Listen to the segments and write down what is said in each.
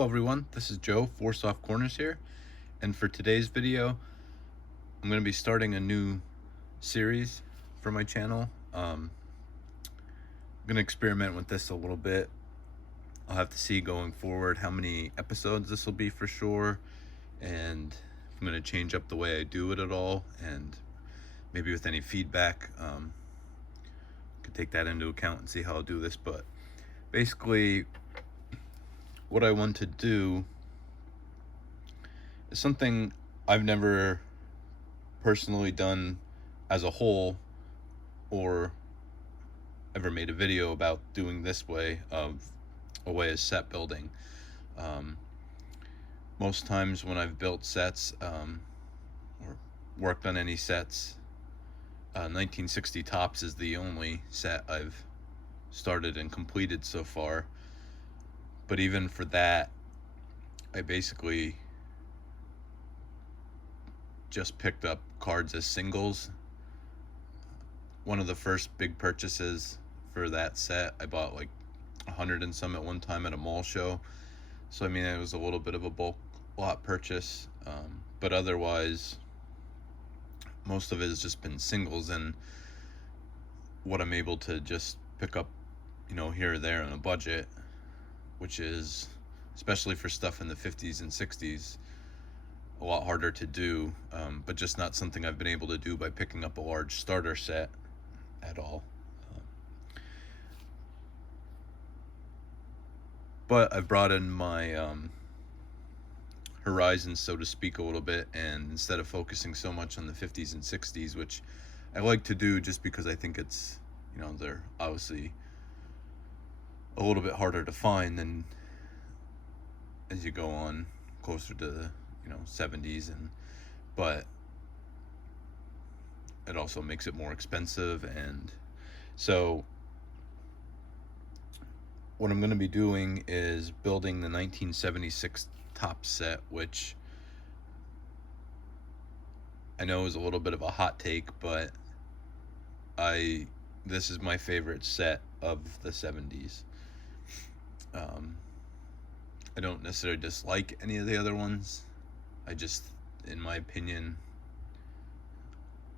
Hello everyone, this is Joe, Four Soft Corners here, and for today's video, I'm going to be starting a new series for my channel. I'm going to experiment with this a little bit. I'll have to see going forward how many episodes this will be for sure, and I'm going to change up the way I do it at all, and maybe with any feedback, could take that into account and see how I'll do this. But basically, what I want to do is something I've never personally done as a whole or ever made a video about doing this way of a way of set building. Most times when I've built sets or worked on any sets, 1960 Topps is the only set I've started and completed so far. But even for that, I basically just picked up cards as singles. One of the first big purchases for that set, I bought like 100 and some at one time at a mall show. So I mean, it was a little bit of a bulk lot purchase, but otherwise most of it has just been singles, and what I'm able to just pick up, here or there on a budget, which is, especially for stuff in the 50s and 60s, a lot harder to do, but just not something I've been able to do by picking up a large starter set at all. But I've brought in my horizons, so to speak, a little bit, and instead of focusing so much on the 50s and 60s, which I like to do just because I think it's, they're obviously a little bit harder to find than as you go on closer to the 70s, but it also makes it more expensive. And so what I'm going to be doing is building the 1976 Topps set, which I know is a little bit of a hot take, but this is my favorite set of the 70s. I don't necessarily dislike any of the other ones. I just, in my opinion,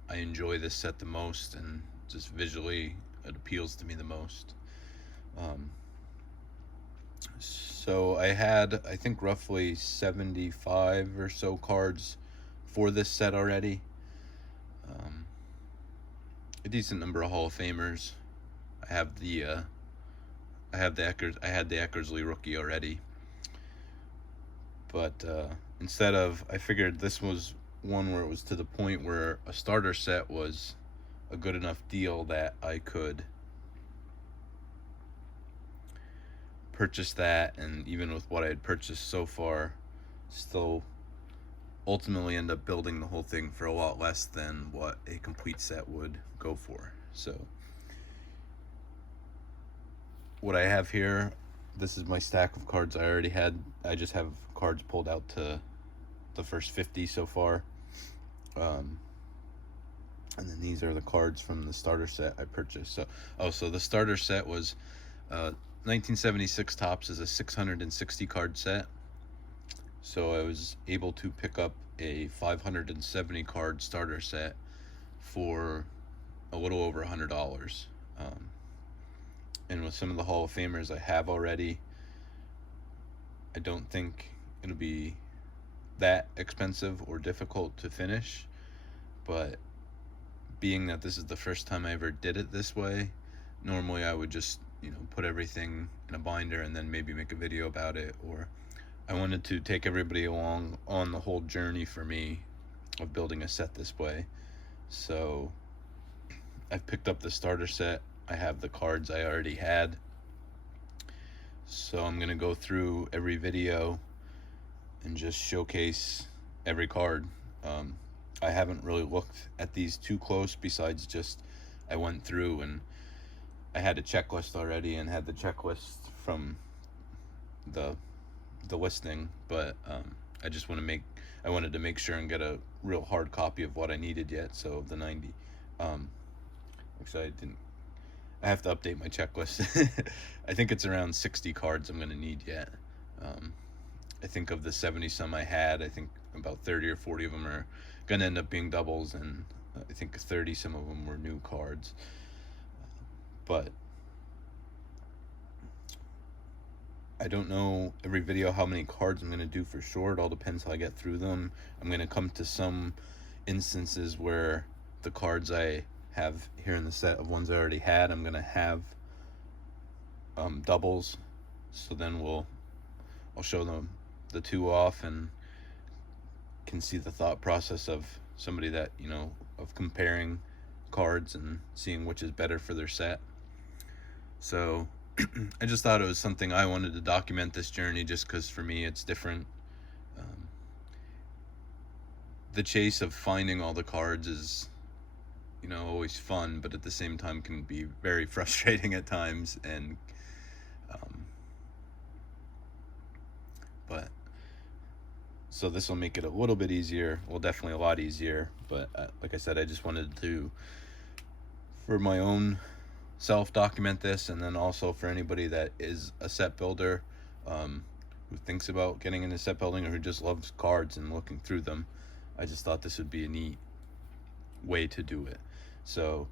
I enjoy this set the most, and just visually it appeals to me the most. So I had, I think, roughly 75 or so cards for this set already. A decent number of Hall of Famers. I had the Eckersley rookie already. But instead of, I figured this was one where it was to the point where a starter set was a good enough deal that I could purchase that, and even with what I had purchased so far, still ultimately end up building the whole thing for a lot less than what a complete set would go for. So what I have here, this is my stack of cards I already had. I just have cards pulled out to the first 50 so far. And then these are the cards from the starter set I purchased. So the starter set was 1976 Topps is a 660 card set. So I was able to pick up a 570 card starter set for a little over $100. And with some of the Hall of Famers I have already, I don't think it'll be that expensive or difficult to finish. But being that this is the first time I ever did it this way, normally I would just, put everything in a binder and then maybe make a video about it. Or I wanted to take everybody along on the whole journey for me of building a set this way. So I've picked up the starter set. I have the cards I already had. So I'm going to go through every video and just showcase every card. I haven't really looked at these too close, besides just I went through and I had a checklist already and had the checklist from the listing, but I wanted to make sure and get a real hard copy of what I needed yet. So the 90, actually I have to update my checklist. I think it's around 60 cards I'm going to need yet. I think of the 70 some I had, I think about 30 or 40 of them are going to end up being doubles, and I think 30 some of them were new cards. But I don't know every video how many cards I'm going to do for sure. It all depends how I get through them. I'm going to come to some instances where the cards I have here in the set of ones I already had, I'm going to have doubles. So then I'll show them the two off and can see the thought process of somebody that, you know, of comparing cards and seeing which is better for their set. So I just thought it was something I wanted to document, this journey, just because for me it's different. The chase of finding all the cards is, you know, always fun, but at the same time can be very frustrating at times. And but so this will make it a little bit easier. Well, definitely a lot easier. But like I said, I just wanted to, for my own self, document this, and then also for anybody that is a set builder, who thinks about getting into set building, or who just loves cards and looking through them. I just thought this would be a neat way to do it. So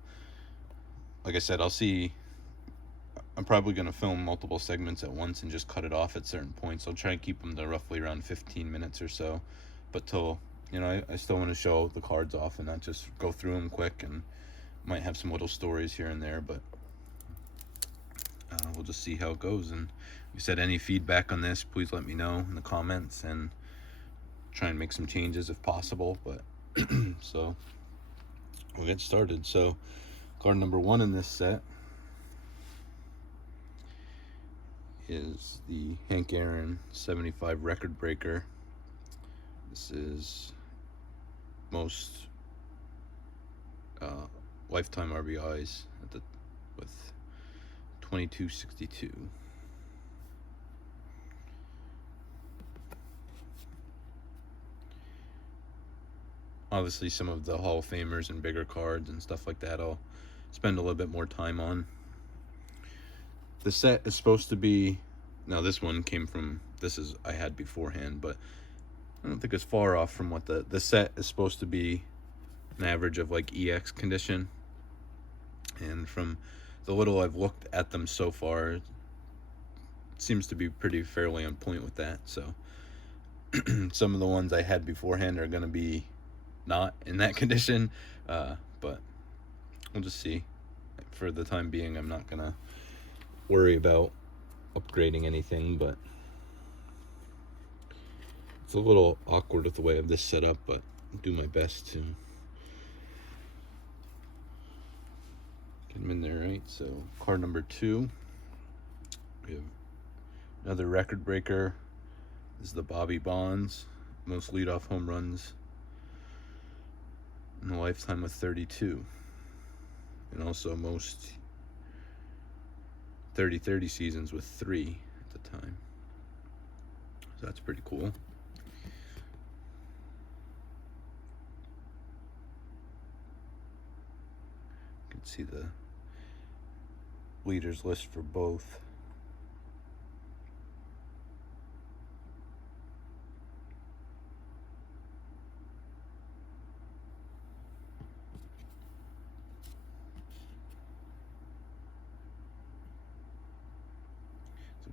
like I said, I'm probably going to film multiple segments at once and just cut it off at certain points. I'll try and keep them to roughly around 15 minutes or so, but till, you know, I still want to show the cards off and not just go through them quick, and might have some little stories here and there, but we'll just see how it goes. And if you said any feedback on this, please let me know in the comments, and try and make some changes if possible. But so we'll get started. So card number 1 in this set is the Hank Aaron 75 record breaker. This is most lifetime RBIs with 2262. Obviously some of the Hall of Famers and bigger cards and stuff like that I'll spend a little bit more time on. The set is supposed to be, now this one came from, I had beforehand, but I don't think it's far off from what the set is supposed to be, an average of like EX condition. And from the little I've looked at them so far, it seems to be pretty fairly on point with that. So some of the ones I had beforehand are going to be not in that condition, but we'll just see. For the time being, I'm not going to worry about upgrading anything, but it's a little awkward with the way of this setup, but I'll do my best to get them in there right. So card number 2, we have another record breaker. This is the Bobby Bonds, most leadoff home runs in a lifetime with 32, and also most 30-30 seasons with 3 at the time. So that's pretty cool. You can see the leaders list for both.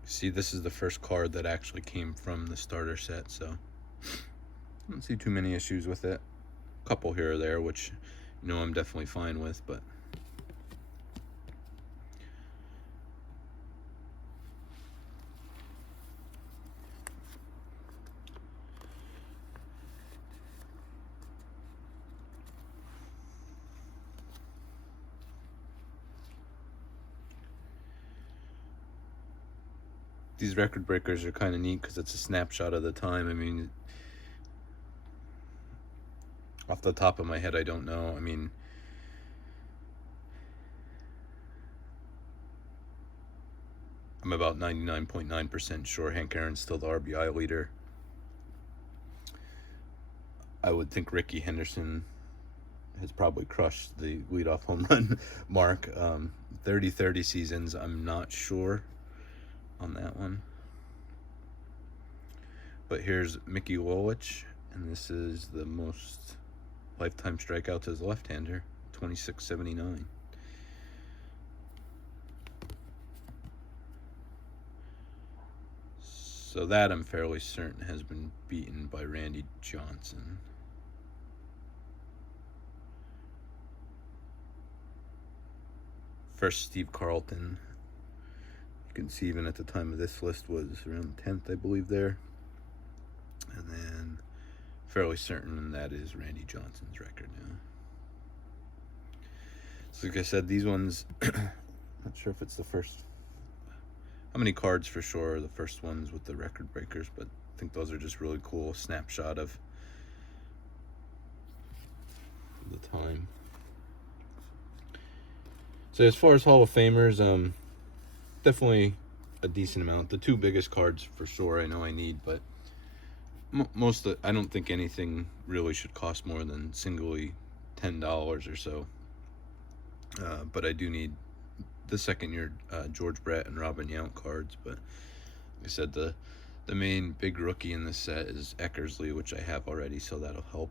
See, this is the first card that actually came from the starter set, so I don't see too many issues with it. A couple here or there, which, you know, I'm definitely fine with, but these record breakers are kind of neat because it's a snapshot of the time. I mean, off the top of my head, I don't know. I mean, I'm about 99.9% sure Hank Aaron's still the RBI leader. I would think Rickey Henderson has probably crushed the leadoff home run mark. 30-30 seasons, I'm not sure on that one. But here's Mickey Lolich, and this is the most lifetime strikeouts as a left-hander, 2679. So that I'm fairly certain has been beaten by Randy Johnson. First, Steve Carlton. You can see even at the time of this list was around 10th, I believe, there. And then fairly certain that is Randy Johnson's record now. So like I said, these ones, not sure if it's the first, how many cards for sure are the first ones with the record breakers, but I think those are just really cool snapshot of the time. So as far as Hall of Famers, definitely a decent amount. The two biggest cards for sure I know I need, but I don't think anything really should cost more than singly $10 or so. But I do need the second year George Brett and Robin Yount cards. But like I said, the main big rookie in this set is Eckersley, which I have already, so that'll help.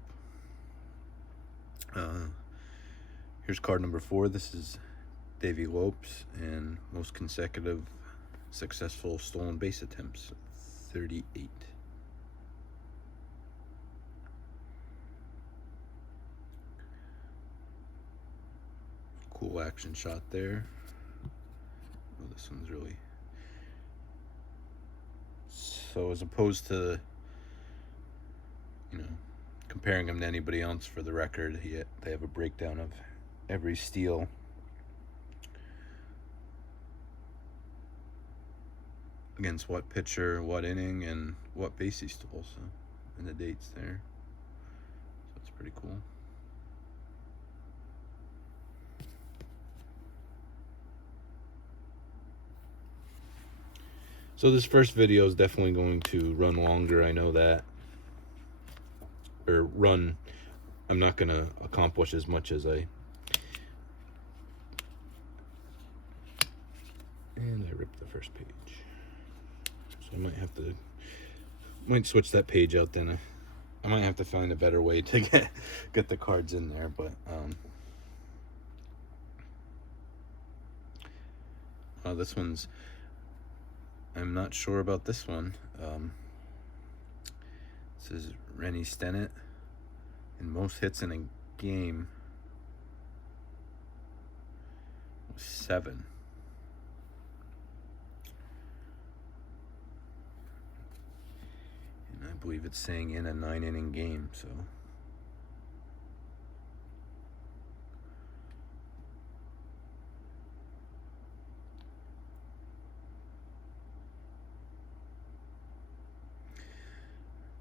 Here's card number 4. This is Davey Lopes, and most consecutive successful stolen base attempts, 38. Cool action shot there. Oh, this one's really... So as opposed to, you know, comparing him to anybody else for the record, they have a breakdown of every steal. Against what pitcher, what inning, and what base he stole, so, and the dates there. So that's pretty cool. So this first video is definitely going to run longer, I know that. I'm not going to accomplish as much as and I ripped the first page. So I might switch that page out then. I might have to find a better way to get the cards in there, but this one's, I'm not sure about this one. This is Rennie Stennett, and most hits in a game was 7. And I believe it's saying in a 9-inning game, so.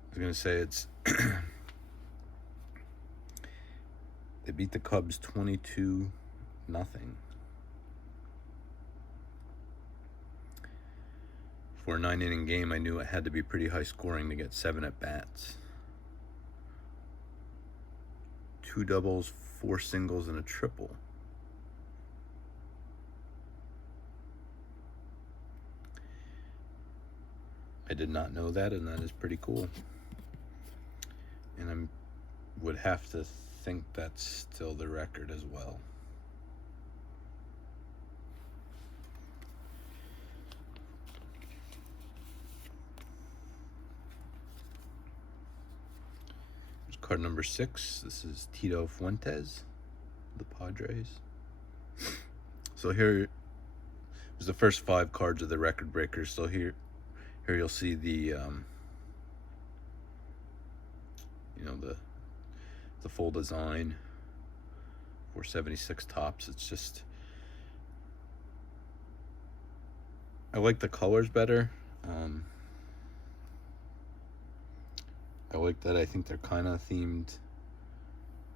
I was going to say it's they beat the Cubs 22-0. For a 9-inning game, I knew it had to be pretty high scoring to get 7 at bats. 2 doubles, 4 singles, and a triple. I did not know that, and that is pretty cool. And I would have to think that's still the record as well. Here's card number 6. This is Tito Fuentes, the Padres. So here was the first 5 cards of the record breakers. So here you'll see the the full design, 476 tops. It's just, I like the colors better. I like that. I think they're kind of themed.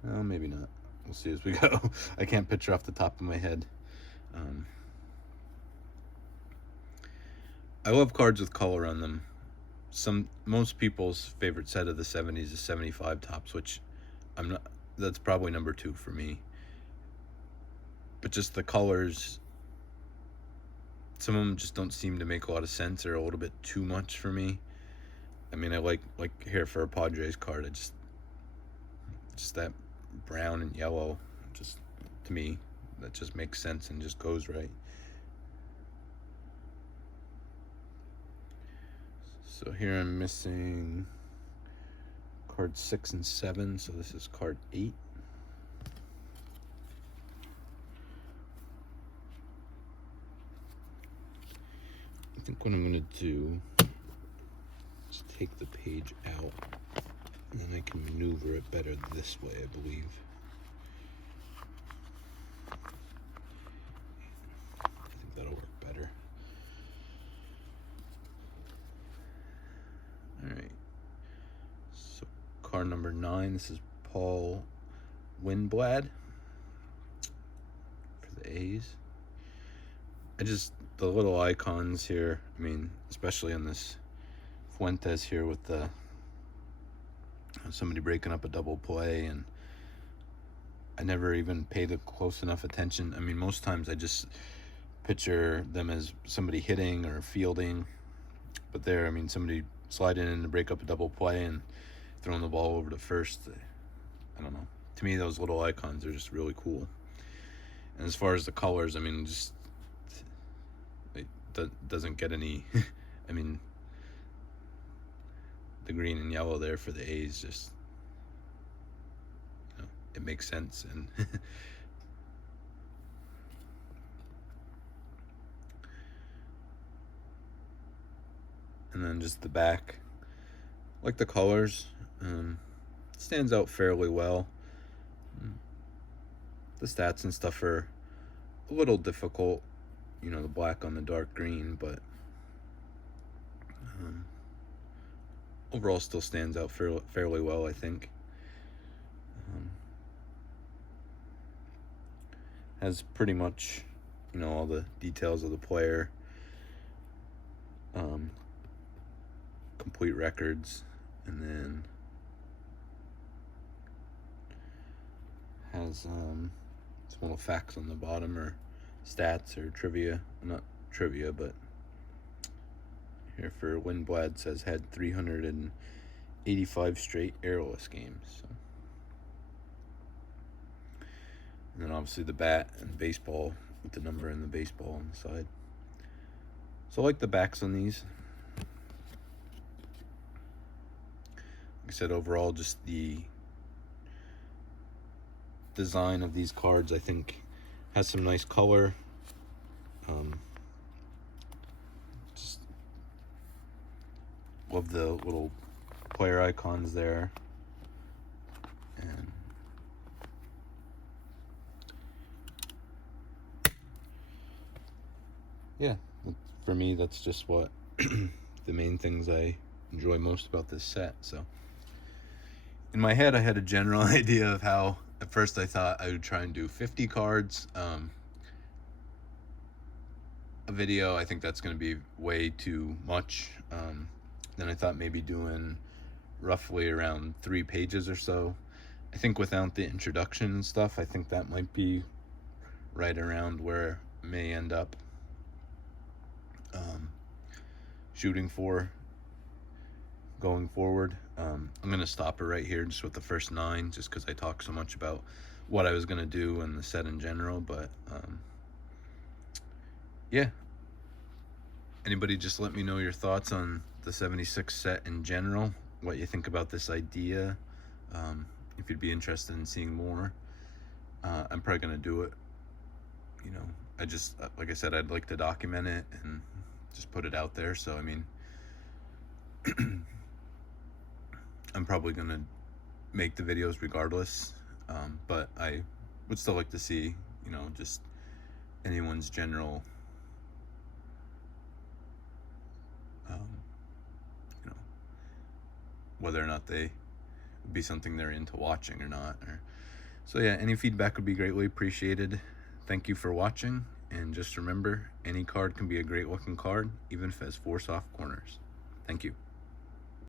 Well, maybe not. We'll see as we go. I can't picture off the top of my head. I love cards with color on them. Most people's favorite set of the 70s is 75 tops, which that's probably number 2 for me. But just the colors, some of them just don't seem to make a lot of sense, or a little bit too much for me. I mean, I like here for a Padres card, I just that brown and yellow, just to me, that just makes sense and just goes right. So here I'm missing card 6 and 7, so this is card 8. I think what I'm going to do is take the page out, and then I can maneuver it better this way, I believe. I think that'll work better. Alright, so card number 9, this is Paul Winblad for the A's. The little icons here, I mean, especially on this Fuentes here with the somebody breaking up a double play, and I never even paid close enough attention. I mean, most times I just picture them as somebody hitting or fielding, but there, I mean, somebody sliding in to break up a double play and throwing the ball over to first. I don't know. To me, those little icons are just really cool. And as far as the colors, I mean, just it doesn't get any. I mean, the green and yellow there for the A's, just, you know, it makes sense. And and then just the back, like the colors, stands out fairly well. The stats and stuff are a little difficult, you know, the black on the dark green, but overall still stands out fairly well, I think. Has pretty much, you know, all the details of the player, complete records, and then has some little facts on the bottom, or stats or trivia. Not trivia, but here for Winblad says had 385 straight errorless games. So. And then obviously the bat and baseball with the number and the baseball on the side. So I like the backs on these. Like I said, overall, just the design of these cards, I think, has some nice color. Just love the little player icons there. And yeah, for me, that's just what the main things I enjoy most about this set. So in my head, I had a general idea of how, at first I thought I would try and do 50 cards. A video, I think that's going to be way too much. Then I thought maybe doing roughly around 3 pages or so. I think without the introduction and stuff, I think that might be right around where I may end up shooting for going forward. I'm going to stop it right here just with the first 9, just because I talk so much about what I was going to do and the set in general. But yeah, anybody just let me know your thoughts on the 76 set in general, what you think about this idea, if you'd be interested in seeing more. I'm probably going to do it, you know, I just, like I said, I'd like to document it and just put it out there. So I mean, I'm probably going to make the videos regardless, but I would still like to see, you know, just anyone's general, you know, whether or not they would be something they're into watching or not. So yeah, any feedback would be greatly appreciated. Thank you for watching, and just remember, any card can be a great looking card, even if it has 4 soft corners. Thank you.